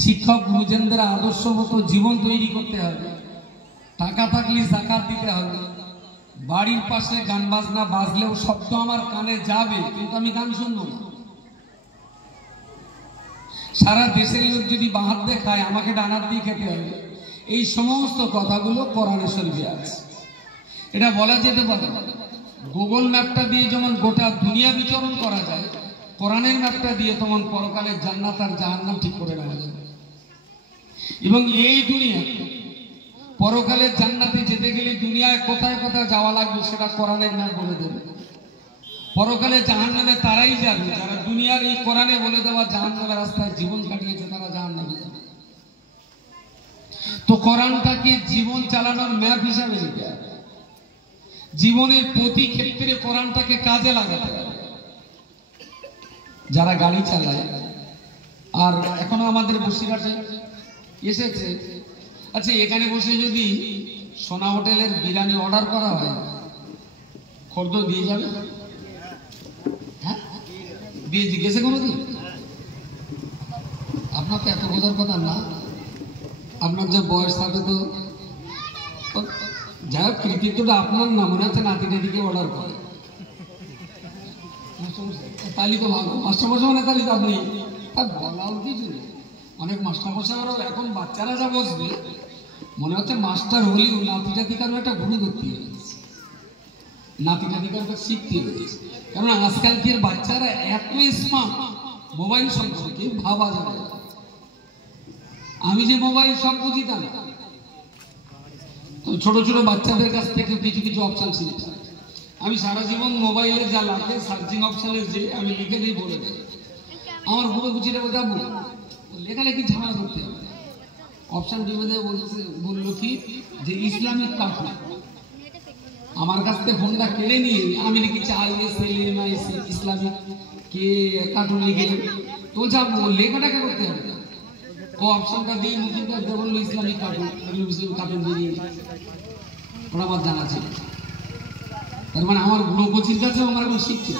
শিক্ষক গুরুজনদের আদর্শ মতো জীবন তৈরি করতে হবে। টাকা থাকলে যাকাত দিতে হবে। বাড়ির পাশে গান বাজনা বাজলেও শব্দ আমার কানে যাবে, কিন্তু আমি গান শুনবো না। সারা দেশের লোক যদি বাহাত দিয়ে খায়, আমাকে ডানার দিয়ে খেতে হবে। এই সমস্ত কথাগুলো কোরআনে শরীফে আছে। এটা বলা যেতে পারে গুগল ম্যাপটা দিয়ে যেমন গোটা দুনিয়া বিচরণ করা যায়, কোরআনের ম্যাপটা দিয়ে তেমন পরকালের জান্নাত আর জাহান্নাম ঠিক করে নেওয়া যাবে। এবং এই দুনিয়া পরকালের জান্নাতে যেতে গেলে দুনিয়ায় কোথায় কোথায় যাওয়া লাগবে সেটা কোরআনের ম্যাপ বলে দেবে। পরকালে জাহান্নামে তারাই যাবে যারা দুনিয়ার এই কোরআনে বলে দেওয়া জাহান্নামের রাস্তায় জীবন কাটিয়েছে, তারা জাহান্নামে যাবে। তো কোরআনটাকে জীবন চালানোর ম্যাপ হিসাবে নিতে হবে। জীবনের প্রতি ক্ষেত্রে কোরআনটাকে কাজে লাগাতে হবে। যারা গাড়ি চালায়, আর এখনো আমাদের বসিরহাটে এসেছে, আচ্ছা এখানে বসে যদি সোনা হোটেলের বিরিয়ানি অর্ডার করা হয়, খর্দ দিয়ে যাবে? হ্যাঁ, দিয়ে জিজ্ঞেসে কোনোদিন? আপনার তো এত বোঝার কথা না, আপনার যে বয়স থাকে তো যাই হোক, কৃতিত্বটা আপনার না, মনে হচ্ছে নাতিটা দিকে অর্ডার করে। তাহলে তো ভালো, মাস্টারমশাই মানে তাহলে তো আপনি তার বলা কিছু নেই। অনেক মাস্টারমশাইরাও এখন বাচ্চারা যা বসবে মনে হচ্ছে মাস্টার হলেও নাতিটাতিকারও একটা গুরু করতে হয়েছে, নাতিটাতিকার শিখতে হয়েছে। কারণ আজকালকের বাচ্চারা এত স্মার্ট, মোবাইল সম্পর্কে ভাবা যাবে। আমি যে মোবাইল সব বুঝি তা না, তো ছোট ছোট বাচ্চাদের কাছ থেকে কিছু কিছু অপশন শিখছি। আমি সারা জীবন মোবাইলে যা লাগে সার্চিং অপশনে যে আমি লিখে দিই, বলে দেয়। আমার বুড়ো বুঝিটা যাবো লেখালেখি ঝামেলা করতে হবে। অপশন টিপে দেয়, বললো কি যে ইসলামিক কার্টুন। আমার কাছ থেকে ফোনটা কেড়ে নিয়ে আমি লিখেছি ISLAMIC ইসলামিক কে কার্টুন লিখে, তো যাবো লেখাটাকে করতে হবে। ও অপশনটা দিয়ে মুখিটা দিয়ে বললো ইসলামিক কার্টুন, কার্টুন দিয়ে ওরা আমার জানা ছিল। তার মানে আমার বুড়ো কোচির কাছে আমার এখন শিখছে।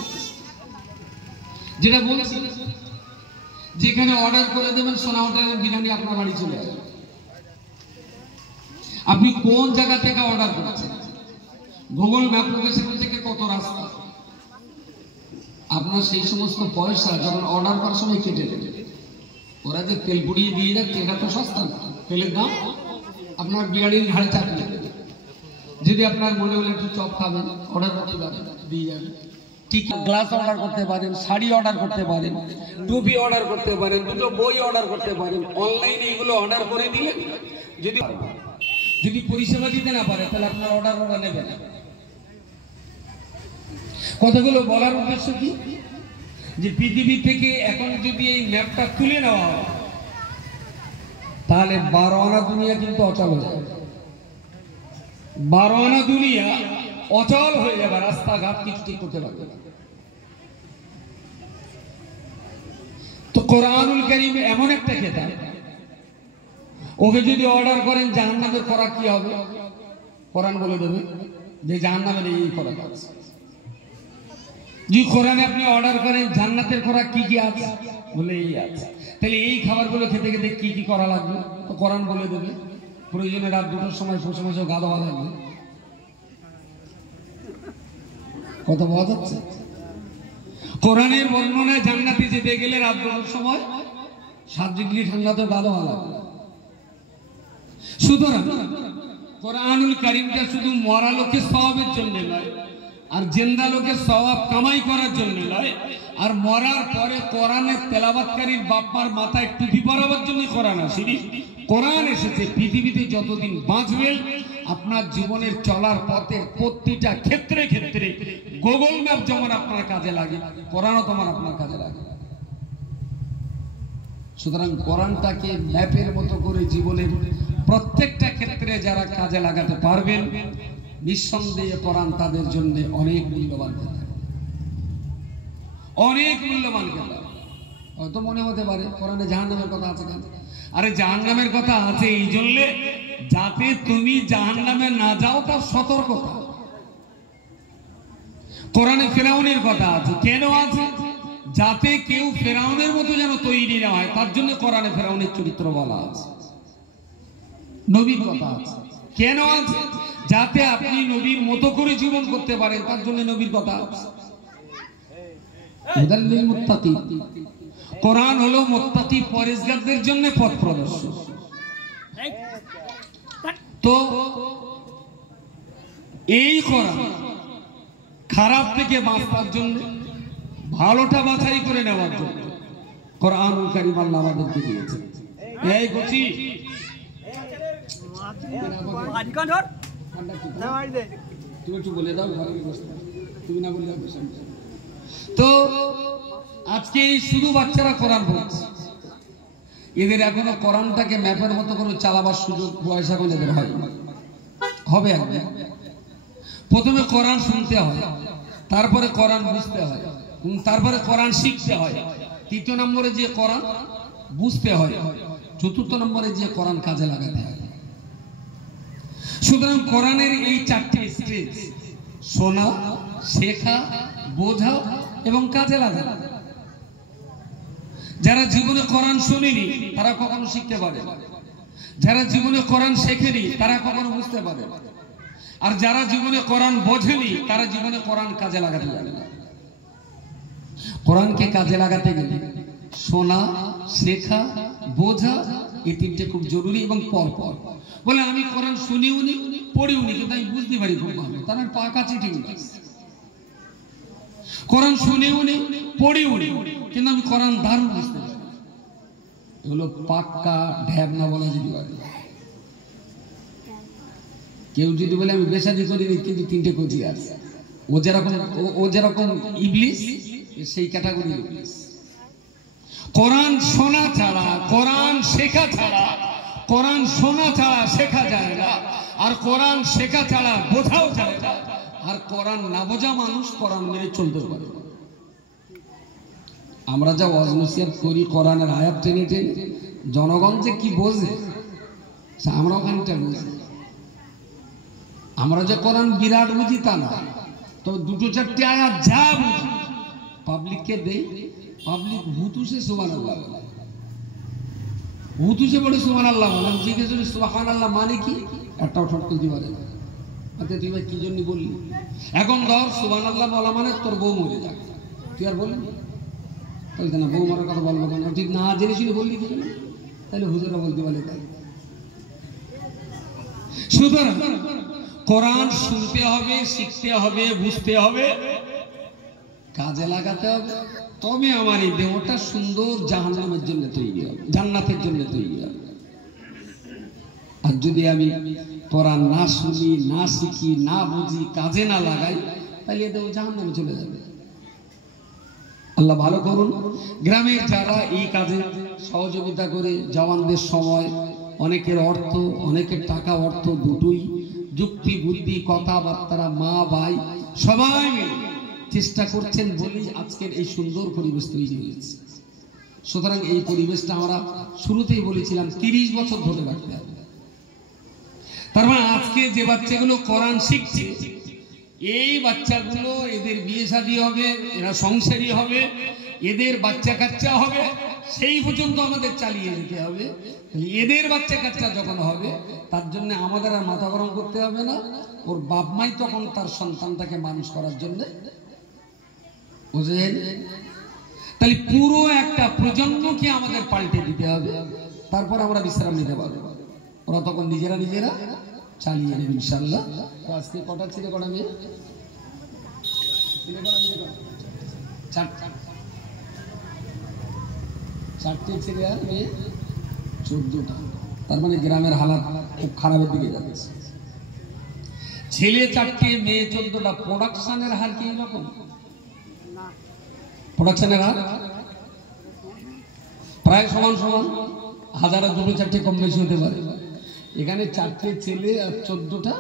যেটা বলছি, যেখানে অর্ডার করে দেবেন সোনা হোটেলের বিরিয়ানি আপনার বাড়ি চলে আসবে। আপনি কোন জায়গা থেকে অর্ডার করেছেন, গুগল ম্যাপ লোকেশন থেকে কত রাস্তা, আপনার সেই সমস্ত পয়সা যখন অর্ডার করার সময় কেটে দেবে। ওরা যে তেল পুড়িয়ে দিয়ে যাচ্ছে, এটা তো সস্তা না। তেলের দাম আপনার বিরিয়ানির ঘাড়ে চাপিয়ে দেবে। যদি আপনার মনে হলে একটু চপ খাবেন, অর্ডার করতে পারেন, দিয়ে যাবে। ঠিক গ্লাস অর্ডার করতে পারেন, শাড়ি অর্ডার করতে পারেন, টুপি অর্ডার করতে পারেন, দুটো বই অর্ডার করতে পারেন। অনলাইনে এগুলো অর্ডার করে দিলে যদি পরিষেবা দিতে না পারে তাহলে আপনার অর্ডার ওরা নেবে না। কথাগুলো বলার উদ্দেশ্য কি, যে পৃথিবী থেকে এখন যদি এই ম্যাপটা তুলে নেওয়া হয় তাহলে 12 আনা দুনিয়া কিন্তু অচল হয়ে যাবে। 12 আনা দুনিয়া অচল হয়ে যাবে, রাস্তাঘাট কিছু ঠিক করতে পারবে না। তো কোরআনুল কারীম এমন একটা কিতাব, ওকে যদি অর্ডার করেন জাহান্নামের খোরাক কি হবে, কোরআন বলে দেবে যে জাহান্নামের এই খোরাক আছে। যদি কোরআনে আপনি অর্ডার করেন জান্নাতের খোরাক কি কি আছে, বলে এই আছে, তাহলে এই খাবারগুলো খেতে খেতে কি কি করা লাগবে, তো কোরআন বলে দেবে। প্রয়োজনে রাত 2টার সময় বসে বসে গা ধোয়া লাগবে। কথা বলা যাচ্ছে? কোরআনের বর্ণনায় জান্নাতে যেতে গেলে রাত 2টার সময় 7 ডিগ্রি ঠান্ডাতে গা ধোয়া লাগবে। সুতরাং কোরআনুল কারীমটা শুধু মরা লোকের সওয়াবের জন্য নয়, আর জিন্দা লোকের সওয়াব কামাই করার জন্য নয়, আর মরার পরে কোরআনের তেলাওয়াতকারীর বাপ্পার মাথায় টুপি পরাবার জন্য কোরআন আসেনি। কোরআন এসেছে পৃথিবীতে যতদিন বাঁচবেন আপনার জীবনের চলার পথে প্রতিটা ক্ষেত্রে ক্ষেত্রে গুগল ম্যাপ যেমন আপনার কাজে লাগে, কোরআনও তোমার আপনার কাজে লাগে। সুতরাং কোরআনটাকে ম্যাপের মতো করে জীবনের প্রত্যেকটা ক্ষেত্রে যারা কাজে লাগাতে পারবেন, নিঃসন্দেহে কোরআন তাদের জন্য অনেক মূল্যবান কথা, অনেক মূল্যবান কথা। হয়তো মনে হতে পারে কোরআনে জাহান্নামের কথা আছে কেন? আরে জাহান্নামের কথা আছে এই জন্য যাতে তুমি জাহান্নামে না যাও তার সতর্কতা। কোরআনে ফিরআউনের কথা আছে, কেন আছে? যাতে কেউ ফেরাউনের মতো যেন তৈরি না হয়, তার জন্য কোরআনে ফেরাউনের চরিত্র বলা আছে, নবীর কথা আছে। কেন আছে? যাতে আপনি নবীর মতো করে জীবন করতে পারেন, তার জন্য নবীর কথা আছে। কোরআন হলো মুত্তাকি পরেজগারদের জন্য পথ প্রদর্শক। তো এই কোরআন খারাপ থেকে বাঁচার জন্য, ভালোটা বাছাই করে নেওয়ার জন্য কোরআনুল কারীম আল্লাহ আমাদেরকে দিয়েছে। এই গতি তুমি একটু বলে দাও, তুমি না বললে তো আজকে শুধু বাচ্চারা কোরআন পড়ছে, এদের এখনো কোরআনটাকে ম্যাপের মতো করে চালাবার সুযোগ বয়স এখন এদের হয় হবে। প্রথমে কোরআন শুনতে হয়, তারপরে কোরআন বুঝতে হয়, তারপরে কোরআন শিখতে হয়, তৃতীয় নম্বরে যে কোরআন বুঝতে হয়, চতুর্থ নম্বরে যে কোরআন কাজে লাগাতে হয়। সুতরাং কোরআনের এই চারটি স্টেজ, শোনা, শেখা, বোঝা এবং কাজে লাগা। যারা জীবনে কোরআন শুনেনি তারা কখনো শিখতে পারে, যারা জীবনে কোরআন শেখেনি তারা কখনো বুঝতে পারে, আর যারা জীবনে কোরআন বোঝেনি তারা জীবনে কোরআন কাজে লাগাতে পারে না। কোরআনকে কাজে লাগাতে গেলে শোনা, শেখা, বোঝা এই তিনটে খুব জরুরি এবং পরপর। বলে আমি কোরআন শুনিও নি, পড়িও নি, কিন্তু আমি বুঝতে পারি খুব ভালো, তার পাকা চিঠি। কোরআন শুনেও নি, পড়িও নি, কিন্তু আমি কোরআন দারুণ বুঝতে পারি। এগুলো পাক্কা ঢ্যাব না বলা যেতে পারে। কেউ যদি বলে আমি বেশাদি করিনি কিন্তু তিনটে কোচি আছে, ও যেরকম ইবলিস, সেই ক্যাটাগরি ইবলিস। কোরআন শোনা ছাড়া, কোরআন শেখা ছাড়া, কোরআন শোনা ছাড়া শেখা যায় না, আর কোরআন শেখা ছাড়া বোঝাও যায় না। আর কোরআন না বোঝা মানুষ কোরআন মেনে চলতে পারে। আমরা যা ওয়াজ নসিহত করি কোরআনের আয়াত টেনে টেনে, জনগণ যে কি বোঝে আমরাও খানিকটা বুঝি। আমরা যে কোরআন বিরাট বুঝি তা না, তো দুটো চারটি আয়াত যা বুঝি পাবলিককে দেই, পাবলিক হুতুসে সুবহানাল্লাহ বলে, হুতুসে বলে সুবহানাল্লাহ বলে। আমি জিজ্ঞেস করি সুবহানাল্লাহ মানে কি, একটাও ঠট তুলতে পারে না। আচ্ছা তুই ভাই কি জন্য বললি? এখন ধর সুবহানাল্লাহ বলা মানে তোর বউ মরে যাবে, তুই আর বললি না বউ মরার কথা বলবো কেন? তুই না জেনে শুনে বললি কি? তাহলে হুজুরা বলতে বলে তাই। সুতরাং কোরআন শুনতে হবে, শিখতে হবে, বুঝতে হবে, কাজে লাগাতে হবে, তবে আমার এই দেহটা সুন্দর জাহান্নামের জন্য তৈরি হবে, জান্নাতের জন্য তৈরি হবে। আর যদি আমি কোরআন না শুনি, না শিখি, না বুঝি, কাজে না লাগাই, তাহলে এ দেহ জাহান্নামে চলে যাবে। আল্লাহ ভালো করুন। গ্রামের যারা এই কাজে সহযোগিতা করে, জওয়ানদের সময়, অনেকের অর্থ, অনেকের টাকা, অর্থ দুটোই, যুক্তি বুদ্ধি, কথাবার্তা, মা ভাই সবাই মিলে চেষ্টা করছেন বলেই আজকের এই সুন্দর পরিবেশ তৈরি হয়েছে। সুতরাং এই পরিবেশটা আমরা শুরুতেই বলেছিলাম 30 বছর ধরে রাখতে হবে। তার মানে আজকে যে বাচ্চাগুলো কোরআন শিখছে, এই বাচ্চাগুলো, এদের বিয়ে শাদী হবে, এরা সংসারী হবে, এদের বাচ্চা কাচ্চা হবে, সেই পর্যন্ত আমাদের চালিয়ে যেতে হবে। এদের বাচ্চা কাচ্চা যখন হবে, তার জন্য আমাদের আর মাথা গরম করতে হবে না। ওর বাপ মাই তখন তার সন্তানটাকে মানুষ করার জন্য, বুঝলেন? তাহলে পুরো একটা প্রজন্মকে আমাদের পাল্টে দিতে হবে, তারপর আমরা বিশ্রাম নিতে পারবো। ওরা তখন নিজেরা নিজেরা চালিয়ে নেবে ইনশাআল্লাহ। আজকে কটা ছেলে কটা মেয়ে? চারটে ছেলে আর মেয়ে 14টা। তার মানে গ্রামের হালাত খুব খারাপের দিকে যাচ্ছে। ছেলে 4টে, মেয়ে 14টা। প্রোডাকশনের হার কি এরকম? প্রোডাকশনের হার প্রায় সমান সমান, হাজারে 2-4টে কম বেশি হতে পারে। এখানে 4টে ছেলে আর 14টা,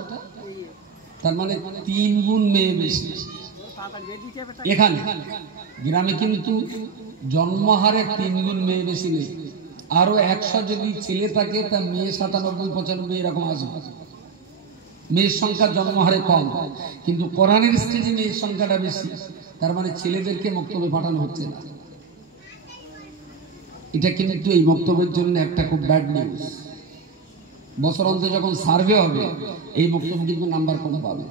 তার মানে 3 গুণ মেয়ে বেশি। এখানে গ্রামে কিন্তু জন্মহারে 3 গুণ মেয়ে বেশি নেই। আরো 100 যদি ছেলে থাকে তা মেয়ে 97-95 এরকম আসবে। মেয়ের সংখ্যা জন্মহারে কম, কিন্তু কোরআনের স্টেজে মেয়ের সংখ্যাটা বেশি। তার মানে ছেলেদেরকে মক্তবে পাঠানো হচ্ছে না। এটা কিন্তু এই বক্তব্যের জন্য একটা খুব ব্যাড নিউজ। বছর অন্তে যখন সার্ভে হবে এই বক্তব্য কিন্তু নাম্বার কম পাবে।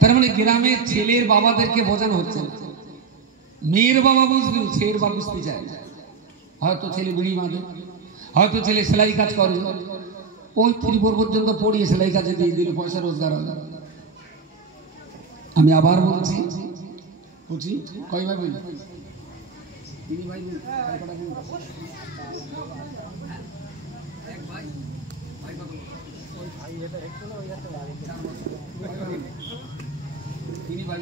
তার মানে গ্রামের ছেলের বাবাদেরকে বোঝানো হচ্ছে না, মেয়ের বাবা বুঝলেও ছেলের বাবা বুঝতে চায়। হয়তো ছেলে বিড়ি বাঁধে, হয়তো ছেলে সেলাই কাজ করে, ওই 3-4 পর্যন্ত পড়িয়ে সেলাই কাজে দিয়ে দিল, পয়সা রোজগার হবে। আমি আবার বলছি, কয় ভাই বলি? তিনি ভাই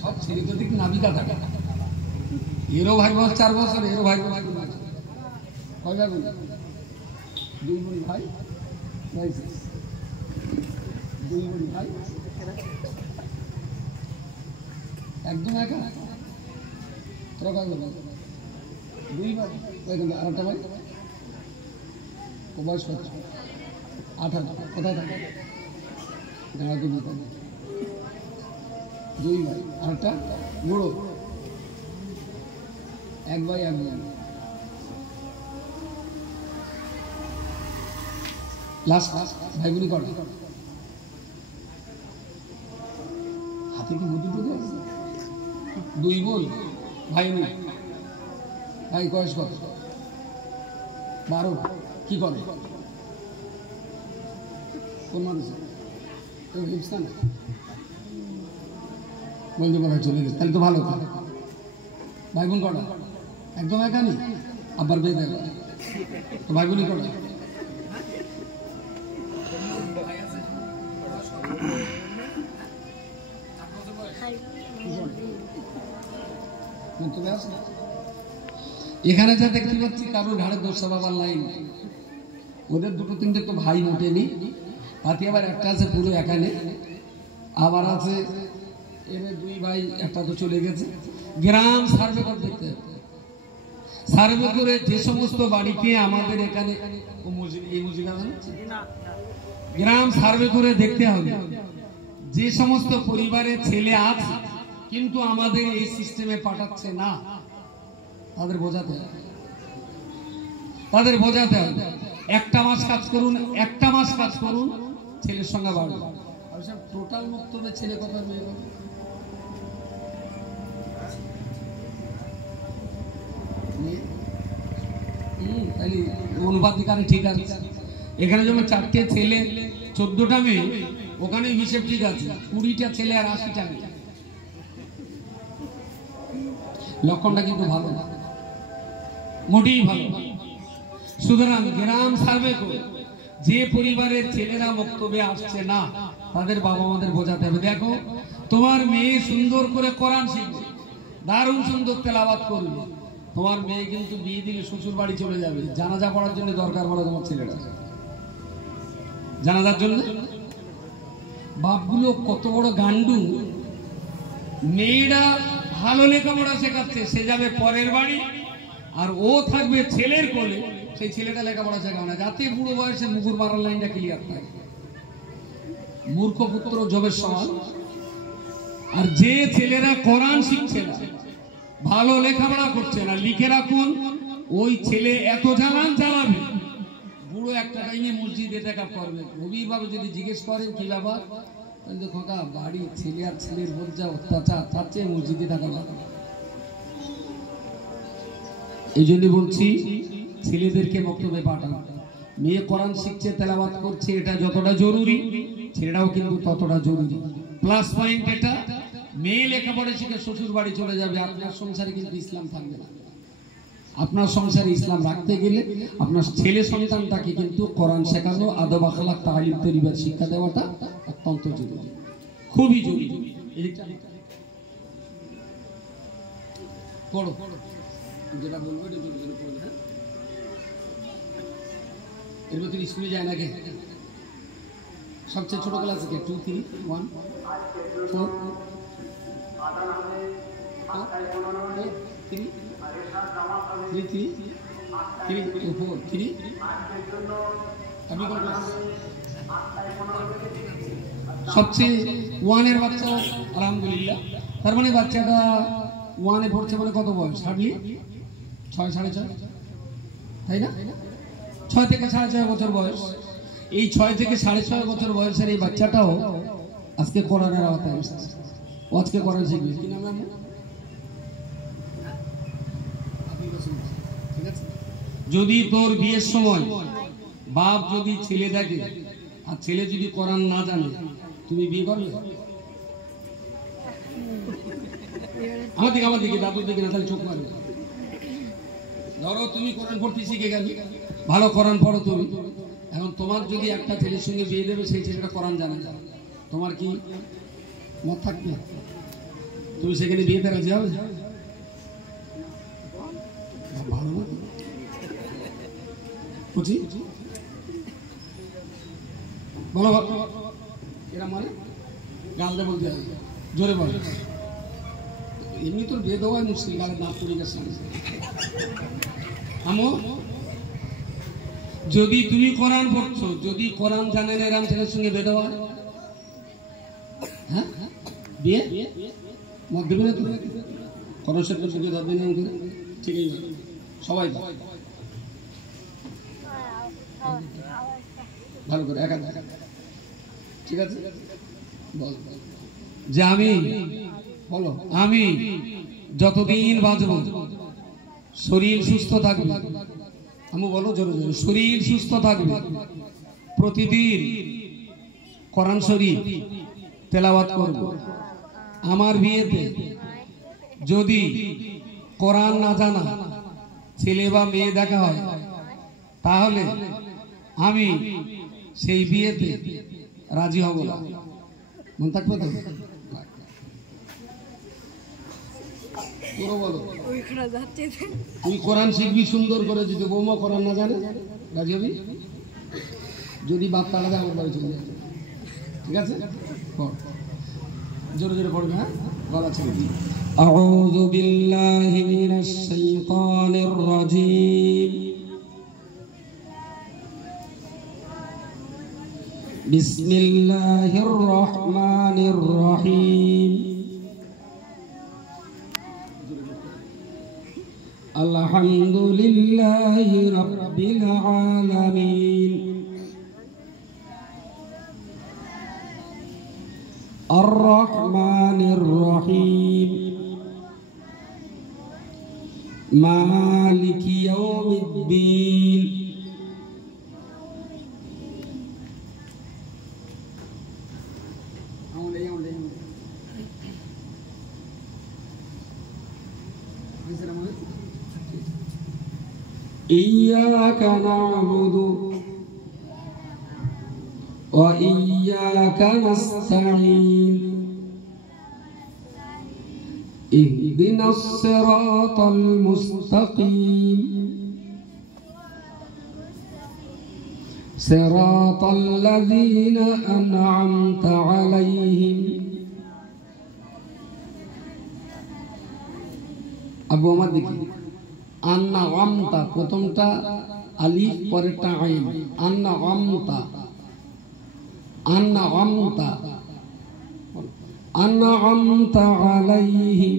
সব ছেলে তো ঠিক নাবিকা থাকে, এরও ভাই বয়স 4 বছর, এরও ভাই বয়স কয় ভাই বলি? 2 বোন ভাই, 2 বোন ভাই, একদম একা। তোরা কাজ 2 ভাই, আরেকটা ভাই ও বয়স কত? 18। কোথায় থাকে? গাঁড়াতে 2 ভাই, আরেকটা বুড়ো, 1 ভাই 1 বোন। লাস্ট ভাই বোনই করে হাতে কি মুদি বুঝে আছে? 2 বোন ভাই নেই। ভাই বয়স কত? 12। কি করে? কোন মানুষ? বলতে পারা চলে গেছে, তাহলে তো ভালো। ভাই বোন কটা? একদম একা নেই, আবার বেঁধে দেবে তো ভাই বোনই কটা? এখানে যা দেখতে পাচ্ছি কারোর ঘাড়ে দোষা বাবার লাইন, ওদের 2-3টে তো ভাই মোটেনি, হাতি আবার একটা আছে পুরো এখানে, আবার আছে এদের 2 ভাই, একটা তো চলে গেছে। গ্রাম সার্ভে করে দেখতে হবে, সার্ভে করে যে সমস্ত বাড়িতে আমাদের এখানে গ্রাম সার্ভে করে দেখতে হবে যে সমস্ত পরিবারের ছেলে আছে কিন্তু আমাদের এই সিস্টেমে পাঠাচ্ছে না, তাদের বোঝাতে হবে, একটা মাস কাজ করুন, ছেলের সঙ্গে বাড়বে। টোটাল বক্তব্যে ছেলে কথা মেয়ে কথা অনুপাতিকারে ঠিক আছে। এখানে যেমন 4টে ছেলে 14টা মেয়ে, ওখানে হিসেব ঠিক আছে, 20টা ছেলে আর 80টা মেয়ে। লক্ষণটা কিন্তু ভালো না, মোটেই ভালো। সুতরাং গ্রাম সার্ভে করে যে পরিবারের ছেলেরা বক্তব্যে আসছে না তাদের বাবা মাদের বোঝাতে হবে, দেখো তোমার মেয়ে সুন্দর করে কোরআন শিখবে, দারুণ সুন্দর তেলাওয়াত করবে, তোমার মেয়ে কিন্তু বিয়ে দিলে শ্বশুর বাড়ি চলে যাবে, জানাজা পড়ার জন্য দরকার পড়ে তোমার ছেলেটা, জানাজার জন্য। বাপগুলো কত বড় গান্ডু, মেয়েরা ভালো লেখাপড়া শেখাচ্ছে, সে যাবে পরের বাড়ি আর ও থাকবে ছেলের কোলে, সেই ছেলেটা লেখাপড়া শেখাবে না, যাতে বুড়ো বয়সে মুগুর মারার লাইনটা ক্লিয়ার থাকে। মূর্খ পুত্র জবের সমান। আর যে ছেলেরা কোরআন শিখছে না, ভালো লেখাপড়া করছে না, লিখে রাখুন, ওই ছেলে এত জ্বালান চালাবে, বুড়ো একটা টাইমে মসজিদে দেখা করবে। অভিভাবক যদি জিজ্ঞেস করেন কি ব্যাপার, তাহলে খোকা বাড়ি ছেলে আর ছেলের বোঝা অত্যাচার, তার চেয়ে মসজিদে টাকা লাগবে। এই জন্য বলছি ছেলেদেরকে বক্তব্যে পাঠান। মেয়ে কোরআন শিখছে, তেলাওয়াত করছে, এটা যতটা জরুরি ছেলেটাও কিন্তু ততটা জরুরি। প্লাস পয়েন্ট এটা, মেয়ে লেখাপড়া শিখে শ্বশুর বাড়ি চলে যাবে, আপনার সংসারে কিন্তু ইসলাম থাকবে না। আপনার সংসারে ইসলাম রাখতে গেলে আপনার ছেলে সন্তানটাকে কিন্তু কোরআন শেখানো, আদব আখলাক তালিম তরিবার শিক্ষা দেওয়াটা অত্যন্ত জরুরি, খুবই জরুরি। পড়ো যেটা বলবো এটা জোরে জোরে পড়বে। হ্যাঁ, এর ভিতরে স্কুলে যায় না কে? সবচেয়ে ছোট ক্লাস কে? 2, 3, 1, 4, 3, আপনি কোন ক্লাস? সবচেয়ে 1 এর বাচ্চা আলহামদুলিল্লাহ তার মানে বাচ্চাটা 1-এ পড়ছে, মানে কত বয়স? হার্ডলি 6 6.5, তাই না? 6 থেকে 6.5 বছর বয়স। এই 6 থেকে 6.5 বছর বয়সের এই বাচ্চাটাও আজকে কোরআনের আওতায় এসেছে। ও আজকে কোরআন শিখবে। কি নাম? ঠিক আছে। যদি তোর বিয়ের সময় বাপ যদি ছেলে দেখে আর ছেলে যদি কোরআন না জানে, তুমি বিয়ে করবে? আমার দিকে দাদুর দিকে না, তাহলে চোখ মারবে। ধরো তুমি কোরআন পড়তে শিখে গেলে, ভালো কোরআন পড়ো তুমি, এখন তোমার যদি একটা ছেলের সঙ্গে বিয়ে দেবে, সেই ছেলেটা কোরআন জানে না, তোমার কি মত থাকবে? তুমি সেখানে বিয়েতে রাজি হবে? ভালো না বুঝি? বলো এরা মানে গালতে বলতে হবে, জোরে বলো। এমনি তোর বিয়ে দেওয়াই মুশকিল, গালের দাঁত পড়ে গেছে। যদি তুমি কোরআন পড়ছো, যদি কোরআন জানেন এরাম ছেলের সঙ্গে বিয়ে দেওয়া, হ্যাঁ বিয়ে মত দেবে না? তুমি কোরআন শেখ করছো, ধরবে না? ঠিক আছে, সবাই ভালো করে একা, ঠিক আছে? বল যে আমি, বলো, আমি যতদিন বাঁচব, শরীর সুস্থ থাকবে, আমি বলো জোরে জোরে, শরীর সুস্থ থাকবে, প্রতিদিন কোরআন শরীফ তেলাওয়াত করব। আমার বিয়েতে যদি কোরআন না জানা ছেলে বা মেয়ে দেখা হয়, তাহলে আমি সেই বিয়েতে রাজি হব না। মন থাকবে তো? তুই কোরআন শিখবি সুন্দর করে, যদি বৌমা কোরআন না জানে, রাজি হবি? যদি বাপ তাড়া দেয়, আমার বাড়ি চলে যাবে। ঠিক আছে, জোরে জোরে পড়বে। হ্যাঁ, গলা ছেড়ে দিই। আউযু বিল্লাহি মিনাশ শাইতানির রাজীম। বিসমিল্লাহির রহমানির রহিম। আলহামদুলিল্লাহি রাব্বিল আলামিন। আর রহমানির রহিম। মালিকি ইয়াউমিদ্দিন। إياك نعبد وإياك نستعين اهدنا الصراط المستقيم صراط الذين أنعمت عليهم أبو مدكي আন্না আমতা, প্রথমটা আলিফ, পরেরটা আইন। আন্না আমতা, আন্না আমতা, আন্না আমতা আলাইহিম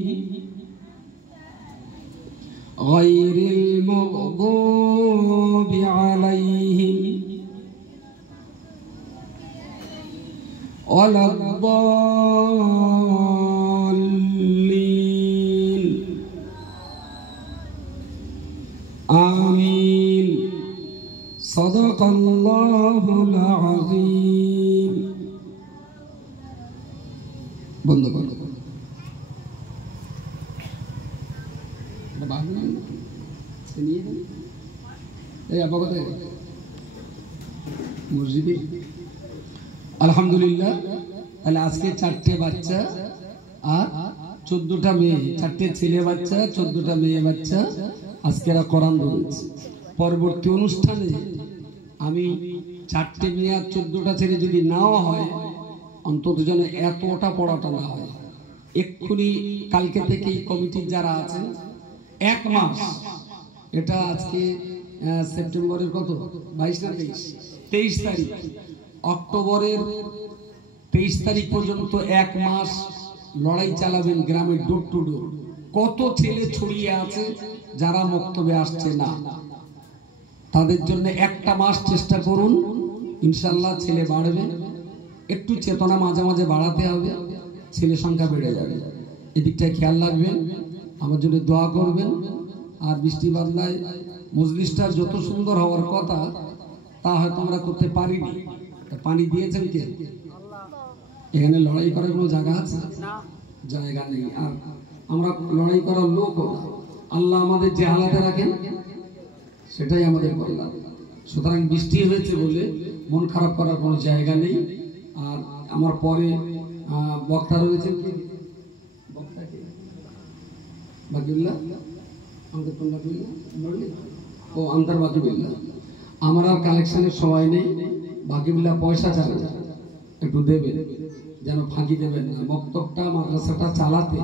গায়রিল মাগদুবি আলাইহিম ওয়ালাদ-দাল্লিন। আমিন। সাদাকাল্লাহুল আযীম। বন্ধ করো। এটা বাদ না, নিয়ে যান। এই আপাতত মসজিদে আলহামদুলিল্লাহ। তাহলে আজকে 4টে বাচ্চা আর 14টা মেয়ে, 4টে ছেলে বাচ্চা, 14টা মেয়ে বাচ্চা আজকে এরা কোরআন ধরেছে। পরবর্তী অনুষ্ঠানে আমি 4টে মেয়ে আর 14টা ছেলে যদি নাও হয়, অন্তত যেন এতটা পড়াটা না হয়। এক্ষুনি কালকে থেকে এই কমিটির যারা আছেন 1 মাস, এটা আজকে সেপ্টেম্বরের কত 22 না 23 তারিখ, অক্টোবরের 23 তারিখ পর্যন্ত 1 মাস লড়াই চালাবেন গ্রামের ডোর টু ডোর। কত ছেলে ছড়িয়ে আছে যারা মক্তবে আসছে না, তাদের জন্য একটা মাস চেষ্টা করুন, ইনশাল্লাহ ছেলে বাড়বে। একটু চেতনা মাঝে মাঝে বাড়াতে হবে, ছেলে সংখ্যা বেড়ে যাবে। এদিকটায় খেয়াল রাখবেন, আমার জন্য দোয়া করবেন। আর বৃষ্টি বাদলায় মজলিসটা যত সুন্দর হওয়ার কথা তা হয়তো আমরা করতে পারিনি। পানি দিয়েছেন কে? এখানে লড়াই করার কোনো জায়গা আছে? জায়গা নেই। আর আমরা লড়াই করার লোক, আল্লাহ আমাদের যে হালাতে রাখেন সেটাই আমাদের কল্যাণ। সুতরাং বৃষ্টি হয়েছে বলে মন খারাপ করার কোনো জায়গা নেই। আর আমার পরে বক্তা রয়েছেন কি? বাকিউল্লাহ, ও আন্তর বাকিউল্লাহ। আমার আর কালেকশনের সময় নেই। বাকিউল্লাহ পয়সা চাবে, একটু দেবেন, যেন ফাঁকি দেবেন না। বক্তব্যটা মাদ্রাসাটা চালাতে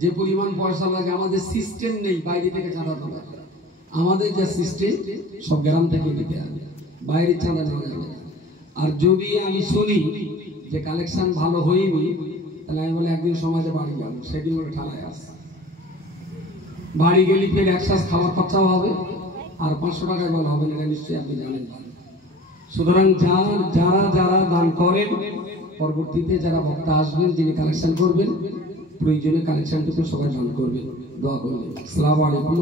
যে পরিমাণ পয়সা লাগে, আমাদের সিস্টেম নেই বাইরে থেকে চাঁদা দেওয়া। আমাদের যে সিস্টেম সব গ্রাম থেকে দিতে হবে, বাইরে চাঁদা নেওয়া যাবে। আর যদি আমি শুনি যে কালেকশন ভালো হয়নি, তাহলে আমি বলে একদিন সমাজে বাড়ি যাবো, সেদিন বলে ঠালায় আসে। বাড়ি গেলে ফের একসাথে খাওয়ার খরচাও হবে, আর 500 টাকায় বলা হবে, এটা নিশ্চয়ই আপনি জানেন। সুতরাং যারা যারা দান করেন, পরবর্তীতে যারা বক্তা আসবেন, যিনি কালেকশন করবেন, প্রয়োজনে কালেকশনটুকু সবাই দান করবেন, দোয়া করবেন। আসসালামু আলাইকুম।